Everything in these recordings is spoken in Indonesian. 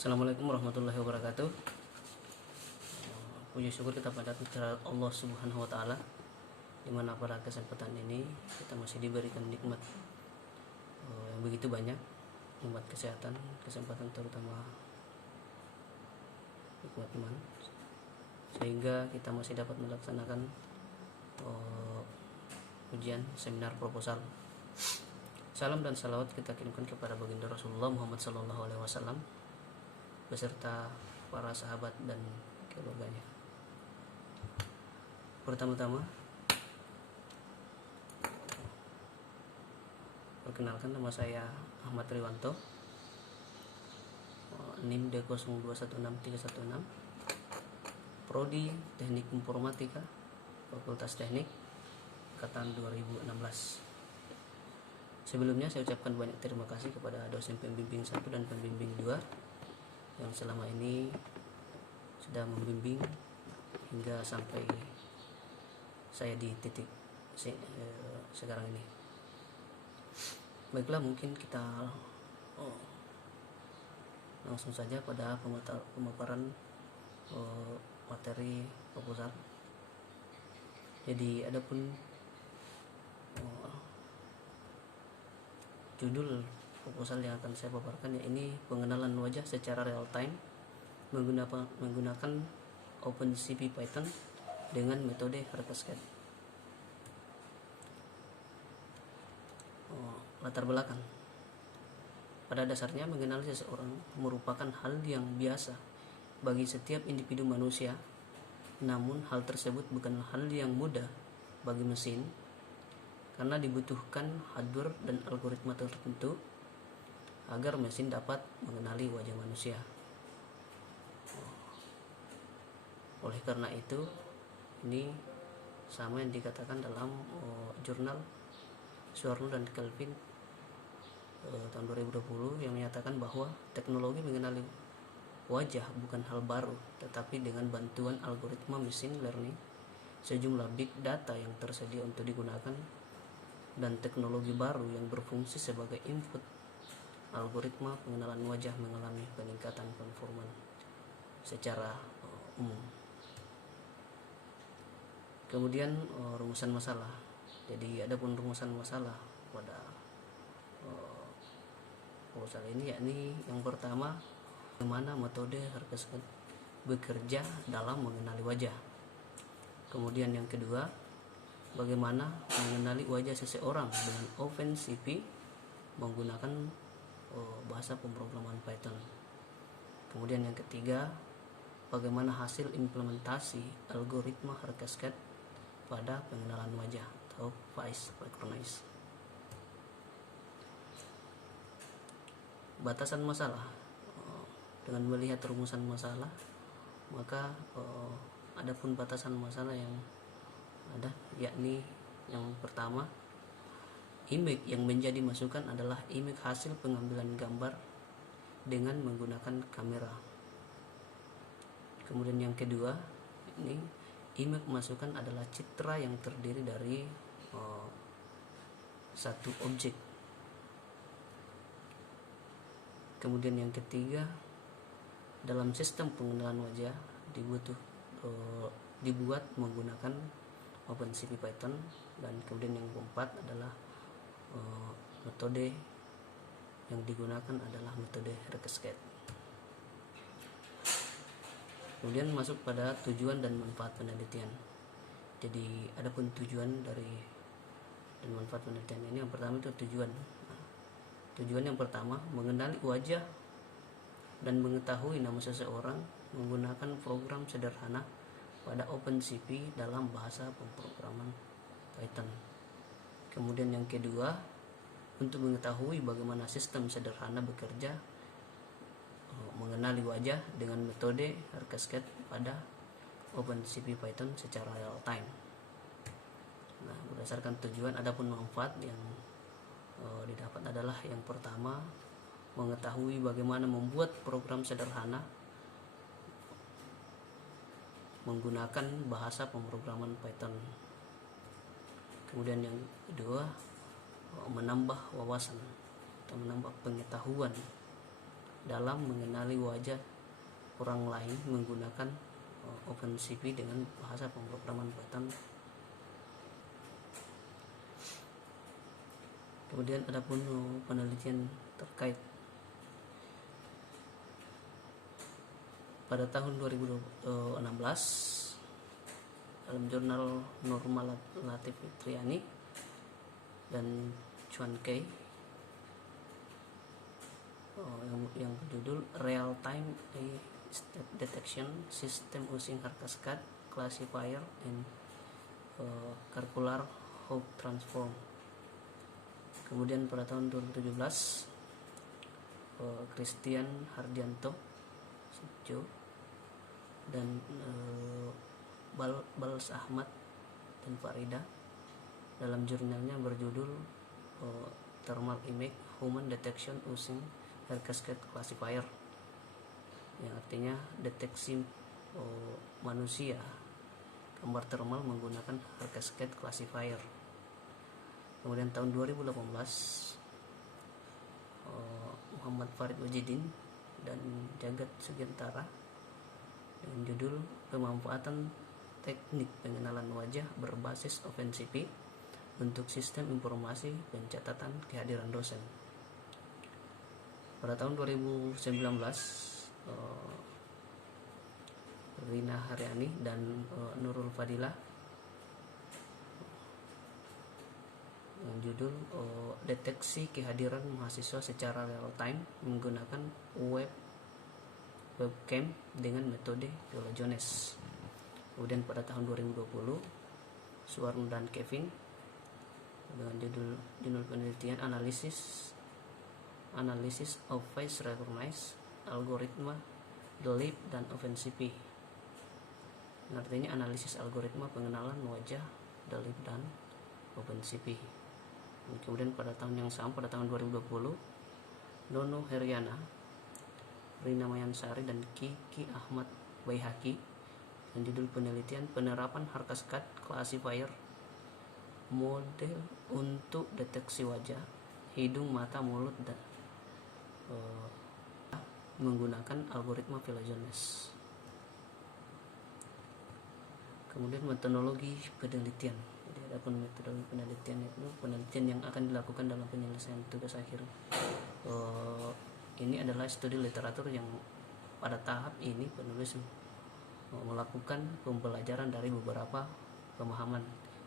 Assalamualaikum warahmatullahi wabarakatuh. Puji syukur kita pada kehadirat Allah Subhanahu wa taala, di mana pada kesempatan ini kita masih diberikan nikmat yang begitu banyak, nikmat kesehatan, kesempatan terutama nikmat iman, sehingga kita masih dapat melaksanakan ujian seminar proposal. Salam dan salawat kita kirimkan kepada baginda Rasulullah Muhammad SAW beserta para sahabat dan keluarganya. Pertama-tama, perkenalkan, nama saya Ahmad Riwanto, NIM D0216316, Prodi Teknik Informatika, Fakultas Teknik, angkatan 2016. Sebelumnya saya ucapkan banyak terima kasih kepada dosen pembimbing 1 dan pembimbing 2 yang selama ini sudah membimbing hingga sampai saya di titik sekarang ini. Baiklah, mungkin kita langsung saja pada pemaparan materi proposal. Jadi adapun judul proposal yang akan saya paparkan, ya ini pengenalan wajah secara real time menggunakan OpenCV Python dengan metode Harkascade. Latar belakang. Pada dasarnya, mengenali seseorang merupakan hal yang biasa bagi setiap individu manusia. Namun hal tersebut bukan hal yang mudah bagi mesin, karena dibutuhkan hardware dan algoritma tertentu agar mesin dapat mengenali wajah manusia. Oleh karena itu, ini sama yang dikatakan dalam jurnal Suarno dan Kelvin tahun 2020 yang menyatakan bahwa teknologi mengenali wajah bukan hal baru, tetapi dengan bantuan algoritma machine learning, sejumlah big data yang tersedia untuk digunakan, dan teknologi baru yang berfungsi sebagai input, algoritma pengenalan wajah mengalami peningkatan performa secara umum. Kemudian rumusan masalah. Jadi adapun rumusan masalah pada proposal ini, yakni yang pertama, bagaimana metode Harkascade bekerja dalam mengenali wajah. Kemudian yang kedua, bagaimana mengenali wajah seseorang dengan OpenCV menggunakan bahasa pemrograman Python. Kemudian yang ketiga, bagaimana hasil implementasi algoritma Harkascade pada pengenalan wajah atau face recognition. Batasan masalah. Dengan melihat rumusan masalah, maka adapun batasan masalah yang ada, yakni yang pertama, image yang menjadi masukan adalah image hasil pengambilan gambar dengan menggunakan kamera. Kemudian yang kedua, ini image masukan adalah citra yang terdiri dari satu objek. Kemudian yang ketiga, dalam sistem pengenalan wajah dibuat menggunakan OpenCV Python. Dan kemudian yang keempat adalah metode yang digunakan adalah metode Harkascade. Kemudian masuk pada tujuan dan manfaat penelitian. Jadi adapun tujuan dari dan manfaat penelitian ini, yang pertama itu tujuan. Tujuan yang pertama, mengenali wajah dan mengetahui nama seseorang menggunakan program sederhana pada OpenCV dalam bahasa pemrograman Python. Kemudian yang kedua, untuk mengetahui bagaimana sistem sederhana bekerja mengenali wajah dengan metode Harkascade pada OpenCV Python secara real time. Nah, berdasarkan tujuan, adapun manfaat yang didapat adalah yang pertama, mengetahui bagaimana membuat program sederhana menggunakan bahasa pemrograman Python. Kemudian yang kedua, menambah wawasan atau menambah pengetahuan dalam mengenali wajah orang lain menggunakan OpenCV dengan bahasa pemrograman Python. Kemudian ada pun penelitian terkait pada tahun 2016 dalam jurnal Nurma Latif Fitriani dan Chuan Kei yang berjudul Real Time State Detection System Using Hard-Cascade Classifier and Circular Hop Transform. Kemudian pada tahun 2017 Christian Hardianto Sitjo dan Bals Ahmad dan Farida dalam jurnalnya berjudul Thermal Image Human Detection Using Hard-Cascade Classifier, yang artinya deteksi manusia gambar thermal menggunakan Hard-Cascade Classifier. Kemudian tahun 2018 Muhammad Farid Wajidin dan Jagat Sugiantara dengan judul Pemanfaatan Teknik Pengenalan Wajah Berbasis OpenCV untuk Sistem Informasi Pencatatan Kehadiran Dosen. Pada tahun 2019 Rina Haryani dan Nurul Fadilah yang judul Deteksi Kehadiran Mahasiswa Secara Real Time Menggunakan Webcam dengan metode Philogenes. Kemudian pada tahun 2020 Suwarno dan Kevin dengan judul penelitian Analysis of Face Recognition Algoritma DELIP dan OpenCV, artinya analisis algoritma pengenalan wajah DELIP dan OpenCV. Kemudian pada tahun yang sama, pada tahun 2020 Nono Heriana, Rina Mayansari dan Kiki Ahmad Baihaki dengan judul penelitian penerapan Hard-Cascade Classifier model untuk deteksi wajah, hidung, mata, mulut dan menggunakan algoritma Philogenes. Kemudian metodologi penelitian. Jadi ada pun metodologi penelitian itu penelitian yang akan dilakukan dalam penyelesaian tugas akhir. Ini adalah studi literatur yang pada tahap ini penulis melakukan pembelajaran dari beberapa pemahaman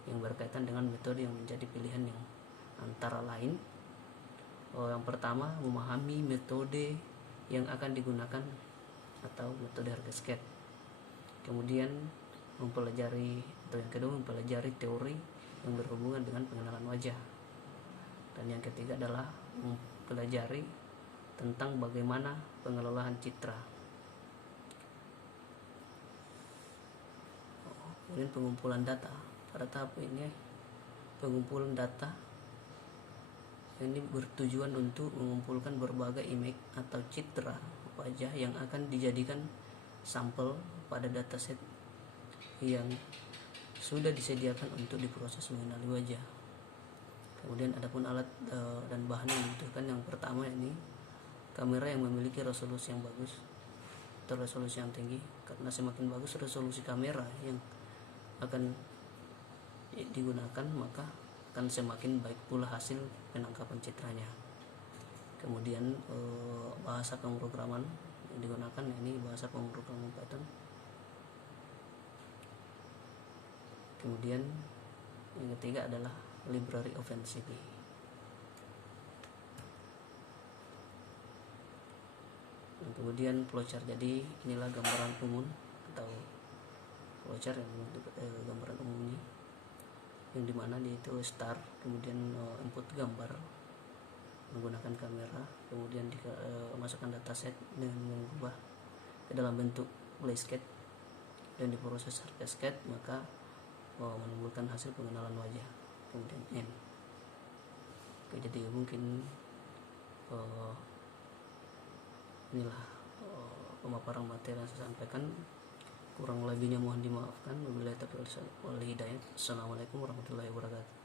yang berkaitan dengan metode yang menjadi pilihan, yang antara lain yang pertama memahami metode yang akan digunakan atau metode Hard-Cascade. Kemudian yang kedua mempelajari teori yang berhubungan dengan pengenalan wajah. Dan yang ketiga adalah mempelajari tentang bagaimana pengelolaan citra. Kemudian pengumpulan data. Pada tahap ini pengumpulan data ini bertujuan untuk mengumpulkan berbagai image atau citra wajah yang akan dijadikan sampel pada dataset yang sudah disediakan untuk diproses mengenali wajah. Kemudian adapun alat dan bahan yang dibutuhkan, yang pertama ini kamera yang memiliki resolusi yang bagus atau resolusi yang tinggi, karena semakin bagus resolusi kamera yang akan digunakan maka akan semakin baik pula hasil penangkapan citranya. Kemudian bahasa pemrograman yang digunakan ini bahasa pemrograman Python. Kemudian yang ketiga adalah library OpenCV. Dan kemudian flowchart. Jadi inilah gambaran umum atau flowchart yang gambaran umumnya, yang dimana dia itu start, kemudian input gambar menggunakan kamera, kemudian masukkan dataset dengan mengubah ke dalam bentuk Blasketch dan diproses Hard-Cascade, maka menimbulkan hasil pengenalan wajah. Kemudian N. Oke, jadi mungkin inilah pemaparan materi yang saya sampaikan. Kurang lebihnya mohon dimaafkan. Wabillahi taufiq wal hidayah. Assalamualaikum warahmatullahi wabarakatuh.